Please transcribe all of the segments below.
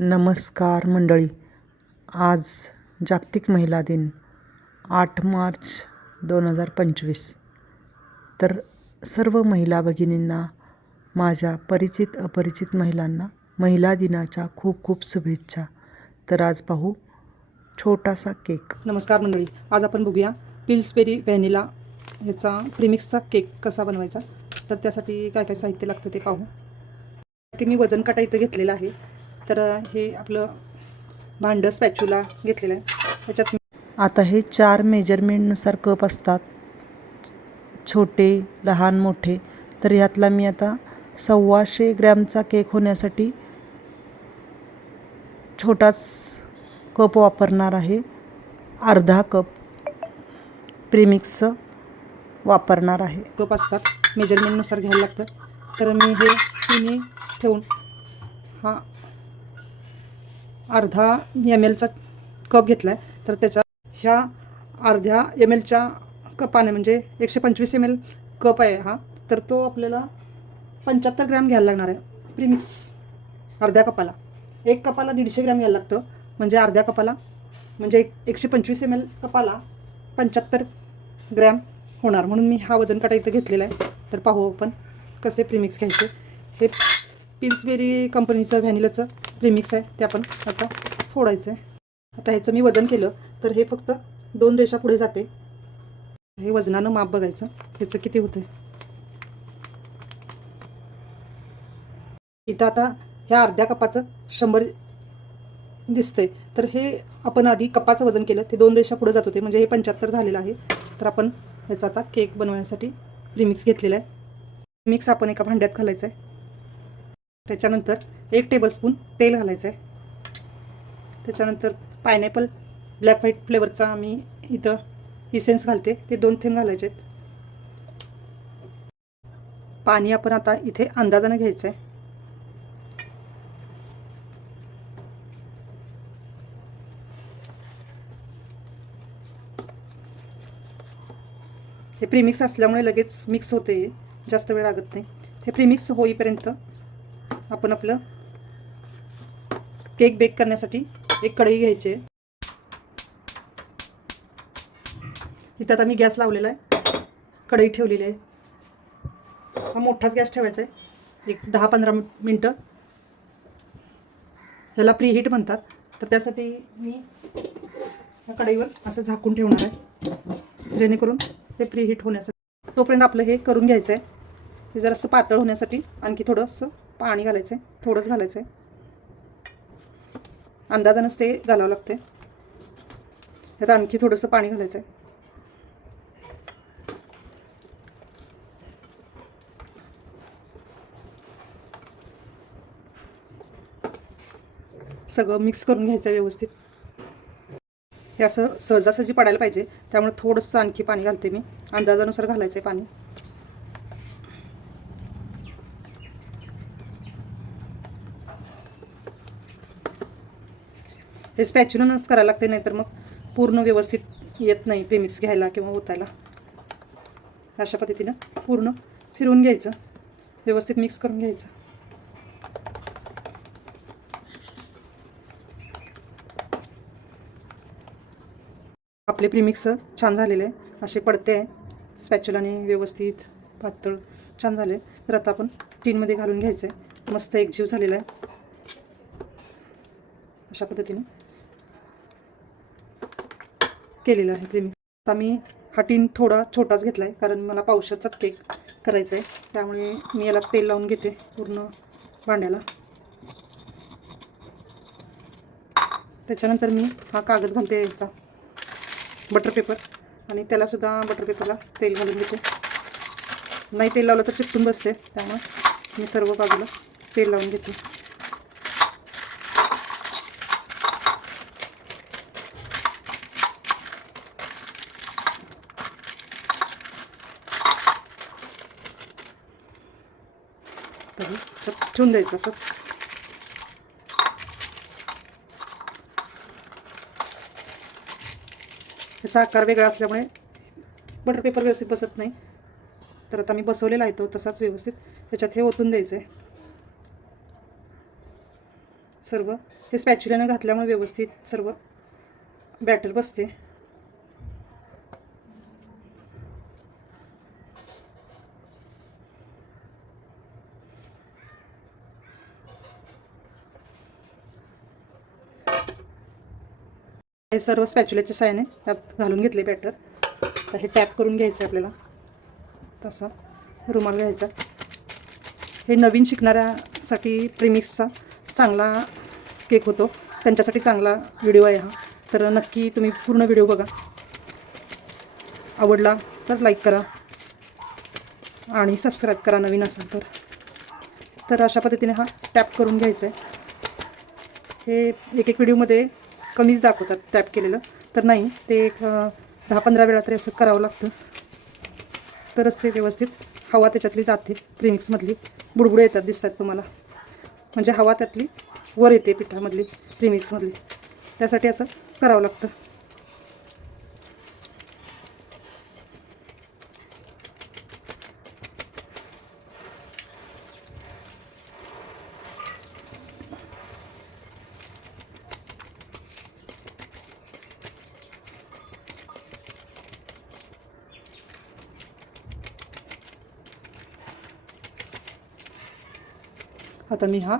नमस्कार मंडळी. आज जागतिक महिला दिन आठ मार्च दोन हजार पंचवीस. तर सर्व महिला भगिनींना माझ्या परिचित अपरिचित महिलांना महिला दिनाच्या खूप खूप शुभेच्छा. तर आज पाहू छोटासा केक. नमस्कार मंडळी. आज आपण बघूया पिल्सबेरी व्हॅनिला ह्याचा प्रिमिक्सचा केक कसा बनवायचा? तर त्यासाठी काय काय साहित्य लागतं ते पाहू. की मी वजन काटा इथं घेतलेलं आहे. तर हे आपलं भांडं स्पॅच्युला घेतलेलं आहे. त्याच्यात आता हे चार मेजरमेंटनुसार कप असतात. छोटे लहान मोठे. तर ह्यातला मी आता सव्वाशे ग्रॅमचा केक होण्यासाठी छोटाच कप वापरणार आहे. अर्धा कप प्रीमिक्सचं वापरणार आहे. कप असतात. मेजरमेंटनुसार घ्यायला लागतं. तर मी हे तिन्ही ठेवून हा अर्धा एम एलचा कप घेतला आहे तर त्याच्या ह्या अर्ध्या एम एलच्या कपाने म्हणजे एकशे पंचवीस एम एल कप आहे हा तर तो आपल्याला पंच्याहत्तर ग्रॅम घ्यायला लागणार आहे प्रीमिक्स अर्ध्या कपाला. एक कपाला दीडशे ग्रॅम घ्यायला लागतं म्हणजे अर्ध्या कपाला म्हणजे एक एकशे पंचवीस एम एल कपाला पंच्याहत्तर ग्रॅम होणार. म्हणून मी हा वजन काटा इथं घेतलेला आहे. तर पाहू आपण कसे प्रीमिक्स घ्यायचे. हे पिल्सबेरी कंपनीचं व्हॅनिलाचं प्रीमिक्स आहे ते आपण आता फोडायचं आहे आता ह्याचं मी वजन केलं तर हे फक्त दोन रेषा पुढे जाते. हे वजनानं माप बघायचं ह्याचं किती होतं इथं आता ह्या अर्ध्या कपाचं शंभर दिसतंय. तर हे आपण आधी कपाचं वजन केलं ते दोन रेषा पुढे जात होते म्हणजे हे पंच्याहत्तर झालेलं आहे. तर आपण ह्याचा आता केक बनवण्यासाठी प्रीमिक्स घेतलेला आहे. मिक्स आपण एका भांड्यात घालायचं आहे त्याच्यानंतर एक टेबलस्पून तेल घालायचं आहे त्याच्यानंतर पायनॅपल ब्लॅक व्हाईट फ्लेवरचा मी इथं इसेन्स घालते. ते दोन थेंब घालायचे आहेत पाणी आपण आता इथे अंदाजानं घ्यायचं आहे हे प्रीमिक्स असल्यामुळे लगेच मिक्स होते. जास्त वेळ लागत नाही. हे प्रीमिक्स होईपर्यंत आपण आपलं केक बेक करण्यासाठी एक कढई घ्यायची आहे. इथं आता मी गॅस लावलेला आहे. कढई ठेवलेली आहे. हा मोठाच गॅस ठेवायचा आहे. एक दहा पंधरा मिनटं. ह्याला प्रीहीट म्हणतात. तर त्यासाठी मी ह्या कढईवर असं झाकून ठेवणार आहे. जेणेकरून ते प्रीहीट होण्यासाठी तोपर्यंत आपलं हे करून घ्यायचं आहे. हे जरासं पातळ होण्यासाठी आणखी थोडंसं पाणी घालायचं आहे थोडंच घालायचं आहे अंदाजानंच ते घालावं लागते त्यात आणखी थोडंसं पाणी घालायचं आहे सगळं मिक्स करून घ्यायचं आहे व्यवस्थित. हे असं सहजासहजी पडायला पाहिजे त्यामुळे थोडंसं आणखी पाणी घालते मी. अंदाजानुसार घालायचं आहे पाणी. हे स्पॅच्युलनच करायला लागते नाहीतर मग पूर्ण व्यवस्थित येत नाही प्रेमिक्स घ्यायला किंवा ओतायला. अशा पद्धतीनं पूर्ण फिरवून घ्यायचं व्यवस्थित मिक्स करून घ्यायचं. आपले प्रीमिक्स छान झालेले आहे असे पडते आहे. स्पॅच्युलाने व्यवस्थित पातळ छान झाले तर आता आपण टीनमध्ये घालून घ्यायचं आहे मस्त एकजीव झालेला आहे. अशा पद्धतीने केलेलं आहे क्रीम आता मी हा टीन थोडा छोटाच घेतला आहे कारण मला पावसाचाच केक करायचा आहे त्यामुळे मी याला तेल लावून घेते पूर्ण भांड्याला. त्याच्यानंतर मी हा कागद घालते याचा. बटर पेपर आणि त्यालासुद्धा बटर पेपरला तेल घालून घेते. नाही तेल लावलं तर चिपटून बसते त्यामुळे मी सर्व बाजूला तेल लावून घेते. तरी. ठेवून द्यायचं असंच. त्याचा आकार वेगळा असल्यामुळे बटर पेपर व्यवस्थित बसत नाही. तर आता मी बसवलेला आहे तो तसाच व्यवस्थित. त्याच्यात हे ओतून द्यायचं आहे सर्व. हे स्पॅच्युल्यानं घातल्यामुळे व्यवस्थित सर्व बॅटर बसते. हे सर्व स्पॅच्युलाच्या साहाय्याने त्यात घालून घेतले बॅटर तर हे टॅप करून घ्यायचं आहे आपल्याला. तसा रुमाल घ्यायचा. हे नवीन शिकणाऱ्यासाठी प्रेमिक्सचा चांगला केक होतो. त्यांच्यासाठी चांगला व्हिडिओ आहे हा. तर नक्की तुम्ही पूर्ण व्हिडिओ बघा. आवडला तर लाईक करा. आणि सबस्क्राईब करा नवीन असाल तर. तर अशा पद्धतीने हा टॅप करून घ्यायचा आहे हे एक एक व्हिडिओमध्ये कमीच दाखवतात टॅप केलेलं. तर नाही ते एक दहा पंधरा वेळा तरी असं करावं लागतं. तरच ते व्यवस्थित हवा त्याच्यातली जाते प्रिमिक्समधली बुडबुडे येतात दिसतात तुम्हाला. म्हणजे हवा त्यातली वर येते पिठामधली प्रिमिक्समधली त्यासाठी असं करावं लागतं. आता मी हा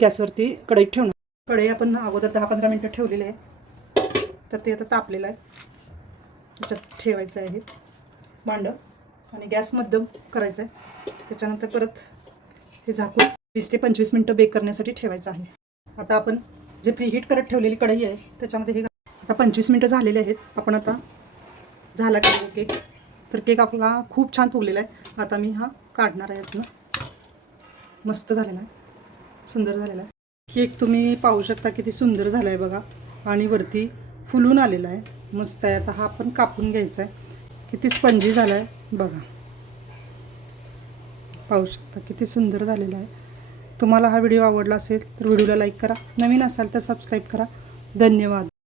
गॅसवरती कढईत ठेवणार. कढई आपण अगोदर दहा पंधरा मिनटं ठेवलेले आहे. तर ते आता तापलेलं आहे. त्याच्यात ठेवायचं आहे भांडं आणि गॅस मध्यम करायचं आहे. त्याच्यानंतर परत हे झाकून वीस ते पंचवीस मिनटं बेक करण्यासाठी ठेवायचं आहे. आता आपण जे प्रीहीट करत ठेवलेली कढई आहे त्याच्यामध्ये हे आता पंचवीस मिनटं झालेले आहेत. आपण आता झाला केक केक. तर केक आपला खूप छान फुगलेला आहे. आता मी हा काढणार आहे यातनं. मस्त झालेला आहे. सुंदर झालेला आहे. केक तुम्ही पाहू शकता किती सुंदर झाला आहे बघा. आणि वरती फुलून आलेला आहे. मस्त आहे. आता हा आपण कापून घ्यायचा आहे किती स्पंजी झाला आहे बघा. पाहू शकता किती सुंदर झालेला आहे. तुम्हाला हा व्हिडिओ आवडला असेल तर व्हिडिओला लाईक करा. नवीन असाल तर सबस्क्राईब करा. धन्यवाद.